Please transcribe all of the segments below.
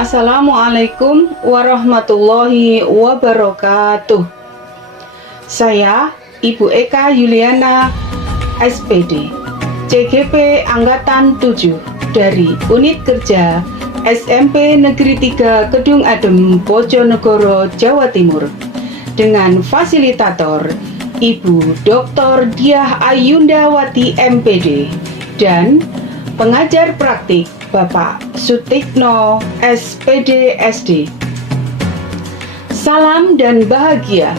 Assalamualaikum warahmatullahi wabarakatuh. Saya Ibu Eka Yuliana, SPD, CGP Angkatan 7 dari Unit Kerja SMP Negeri 3 Kedung Adem, Bojonegoro, Jawa Timur, dengan fasilitator Ibu Dr. Diah Ayundawati MPD dan pengajar praktik Bapak Sutikno SPD SD. Salam dan bahagia.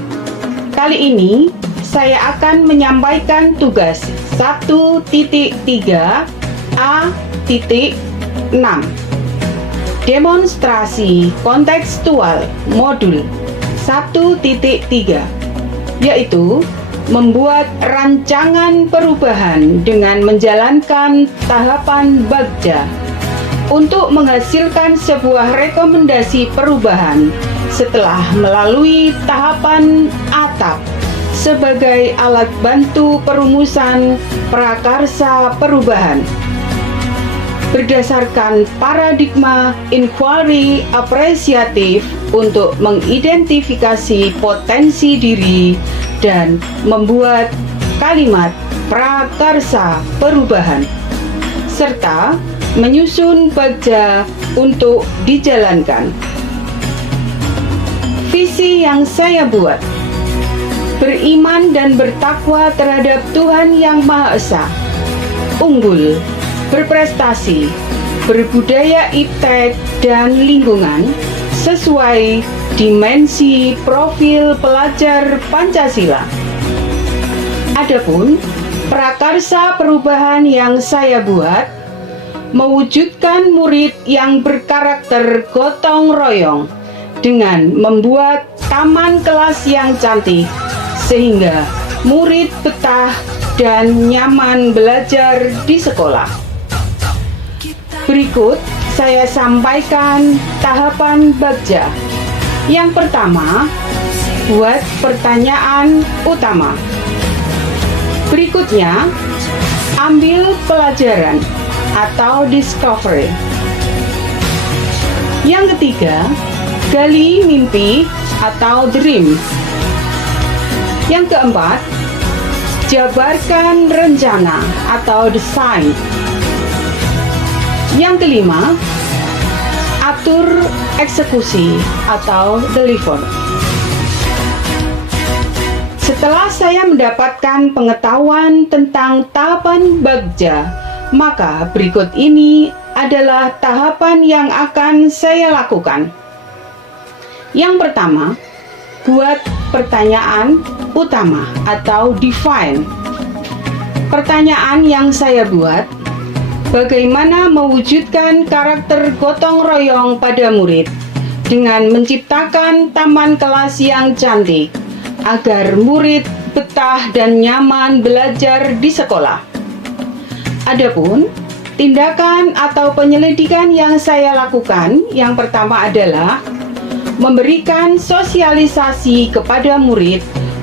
Kali ini saya akan menyampaikan tugas 1.3A.6 demonstrasi kontekstual modul 1.3, yaitu membuat rancangan perubahan dengan menjalankan tahapan bagja untuk menghasilkan sebuah rekomendasi perubahan setelah melalui tahapan atap sebagai alat bantu perumusan prakarsa perubahan berdasarkan paradigma inquiry apresiatif untuk mengidentifikasi potensi diri dan membuat kalimat prakarsa perubahan serta menyusun bagja untuk dijalankan. Visi yang saya buat: beriman dan bertakwa terhadap Tuhan Yang Maha Esa, unggul, berprestasi, berbudaya iptek dan lingkungan sesuai dimensi profil pelajar Pancasila. Adapun prakarsa perubahan yang saya buat mewujudkan murid yang berkarakter gotong royong dengan membuat taman kelas yang cantik sehingga murid betah dan nyaman belajar di sekolah. Berikut saya sampaikan tahapan bagja. Yang pertama, buat pertanyaan utama. Berikutnya, ambil pelajaran atau discovery. Yang ketiga, gali mimpi atau dream. Yang keempat, jabarkan rencana atau design. Yang kelima, atur eksekusi atau deliver. Setelah saya mendapatkan pengetahuan tentang tahapan bagja, maka berikut ini adalah tahapan yang akan saya lakukan. Yang pertama, buat pertanyaan utama atau define. Pertanyaan yang saya buat: bagaimana mewujudkan karakter gotong royong pada murid dengan menciptakan taman kelas yang cantik agar murid betah dan nyaman belajar di sekolah. Adapun tindakan atau penyelidikan yang saya lakukan, yang pertama adalah memberikan sosialisasi kepada murid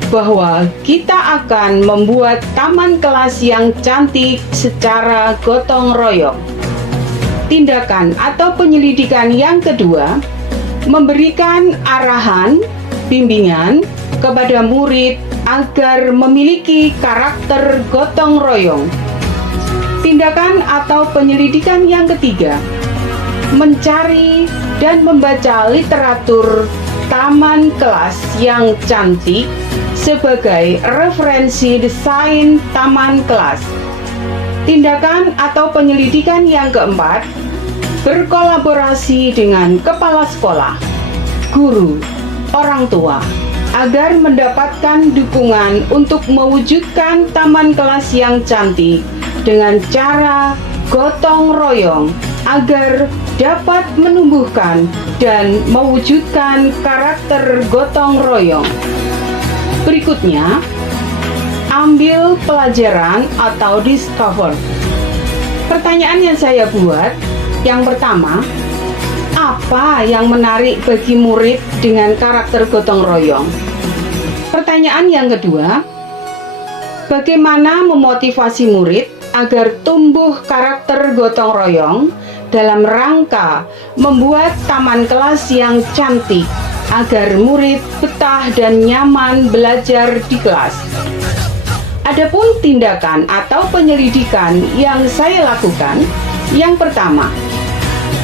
bahwa kita akan membuat taman kelas yang cantik secara gotong royong. Tindakan atau penyelidikan yang kedua, memberikan arahan, bimbingan kepada murid agar memiliki karakter gotong royong. Tindakan atau penyelidikan yang ketiga, mencari dan membaca literatur taman kelas yang cantik sebagai referensi desain taman kelas. Tindakan atau penyelidikan yang keempat, berkolaborasi dengan kepala sekolah, guru, orang tua, agar mendapatkan dukungan untuk mewujudkan taman kelas yang cantik dengan cara gotong royong agar dapat menumbuhkan dan mewujudkan karakter gotong royong. Berikutnya, ambil pelajaran atau discover. Pertanyaan yang saya buat, yang pertama, apa yang menarik bagi murid dengan karakter gotong royong? Pertanyaan yang kedua, bagaimana memotivasi murid agar tumbuh karakter gotong royong dalam rangka membuat taman kelas yang cantik agar murid betah dan nyaman belajar di kelas. Adapun tindakan atau penyelidikan yang saya lakukan, yang pertama,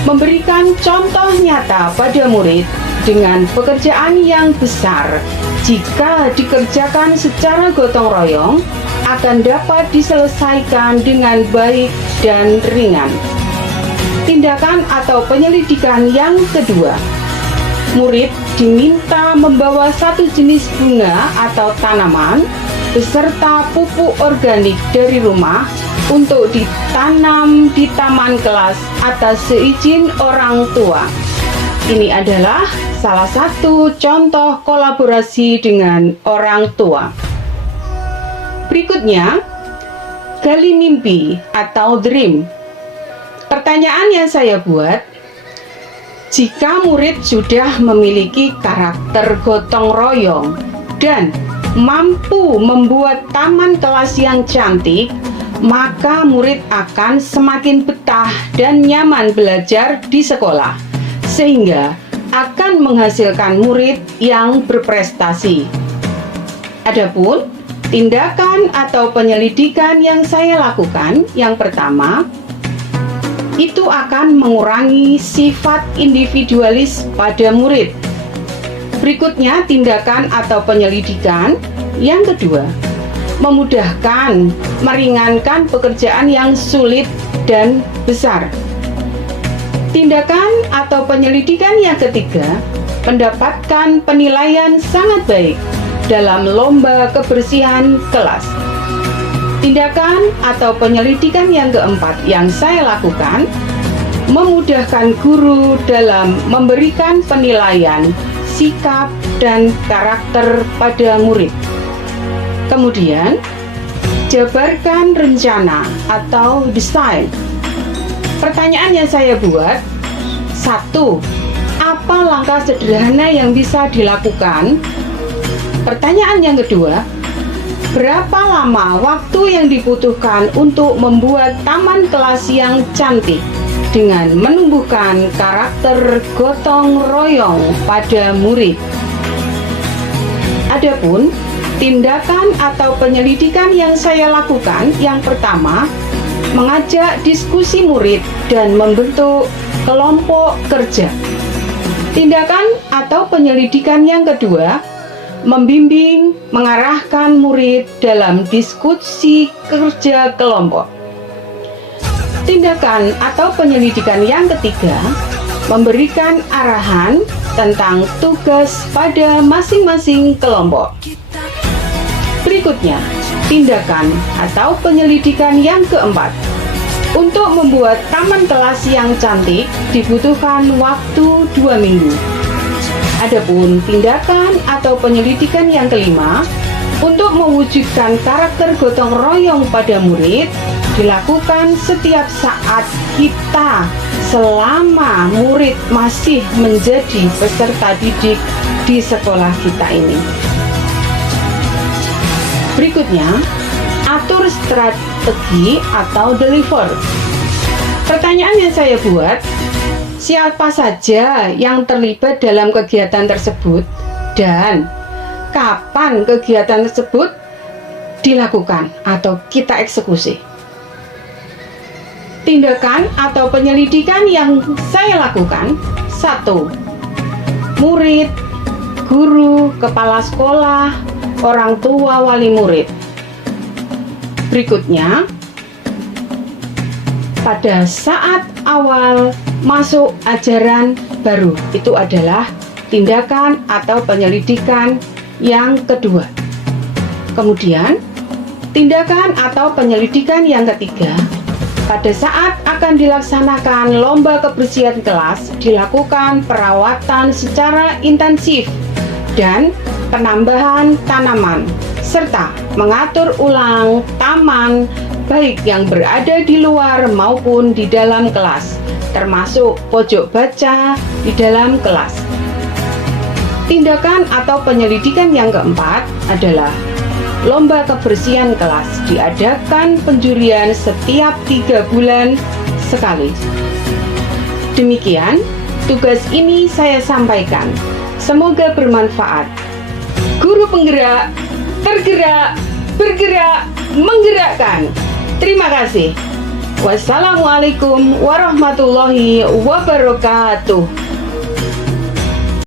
memberikan contoh nyata pada murid dengan pekerjaan yang besar. Jika dikerjakan secara gotong royong, akan dapat diselesaikan dengan baik dan ringan. Tindakan atau penyelidikan yang kedua, murid diminta membawa satu jenis bunga atau tanaman beserta pupuk organik dari rumah untuk ditanam di taman kelas atas seizin orang tua. Ini adalah salah satu contoh kolaborasi dengan orang tua. Berikutnya, gali mimpi atau dream. Pertanyaan yang saya buat, jika murid sudah memiliki karakter gotong royong dan mampu membuat taman kelas yang cantik, maka murid akan semakin betah dan nyaman belajar di sekolah, sehingga akan menghasilkan murid yang berprestasi. Adapun tindakan atau penyelidikan yang saya lakukan, yang pertama, itu akan mengurangi sifat individualis pada murid. Berikutnya, tindakan atau penyelidikan yang kedua, memudahkan, meringankan pekerjaan yang sulit dan besar. Tindakan atau penyelidikan yang ketiga, mendapatkan penilaian sangat baik dalam lomba kebersihan kelas. Tindakan atau penyelidikan yang keempat yang saya lakukan, memudahkan guru dalam memberikan penilaian sikap dan karakter pada murid. Kemudian, jabarkan rencana atau desain. Pertanyaan yang saya buat, 1. Apa langkah sederhana yang bisa dilakukan? Pertanyaan yang kedua, berapa lama waktu yang dibutuhkan untuk membuat taman kelas yang cantik dengan menumbuhkan karakter gotong royong pada murid? Adapun tindakan atau penyelidikan yang saya lakukan, yang pertama, mengajak diskusi murid dan membentuk kelompok kerja. Tindakan atau penyelidikan yang kedua, membimbing, mengarahkan murid dalam diskusi kerja kelompok. Tindakan atau penyelidikan yang ketiga, memberikan arahan tentang tugas pada masing-masing kelompok. Berikutnya, tindakan atau penyelidikan yang keempat. Untuk membuat taman kelas yang cantik dibutuhkan waktu 2 minggu. Adapun tindakan atau penyelidikan yang kelima, untuk mewujudkan karakter gotong royong pada murid, dilakukan setiap saat kita selama murid masih menjadi peserta didik di sekolah kita ini. Berikutnya, atur strategi atau deliver. Pertanyaan yang saya buat, siapa saja yang terlibat dalam kegiatan tersebut dan kapan kegiatan tersebut dilakukan atau kita eksekusi? Tindakan atau penyelidikan yang saya lakukan, 1. Murid, guru, kepala sekolah, orang tua, wali murid. Berikutnya, pada saat awal masuk ajaran baru, itu adalah tindakan atau penyelidikan yang kedua. Kemudian, tindakan atau penyelidikan yang ketiga, pada saat akan dilaksanakan lomba kebersihan kelas, dilakukan perawatan secara intensif dan penambahan tanaman, serta mengatur ulang taman baik yang berada di luar maupun di dalam kelas, termasuk pojok baca di dalam kelas. Tindakan atau penyelidikan yang keempat adalah lomba kebersihan kelas, diadakan penjurian setiap 3 bulan sekali. Demikian tugas ini saya sampaikan. Semoga bermanfaat. Guru penggerak, tergerak, bergerak, menggerakkan. Terima kasih. Wassalamualaikum warahmatullahi wabarakatuh.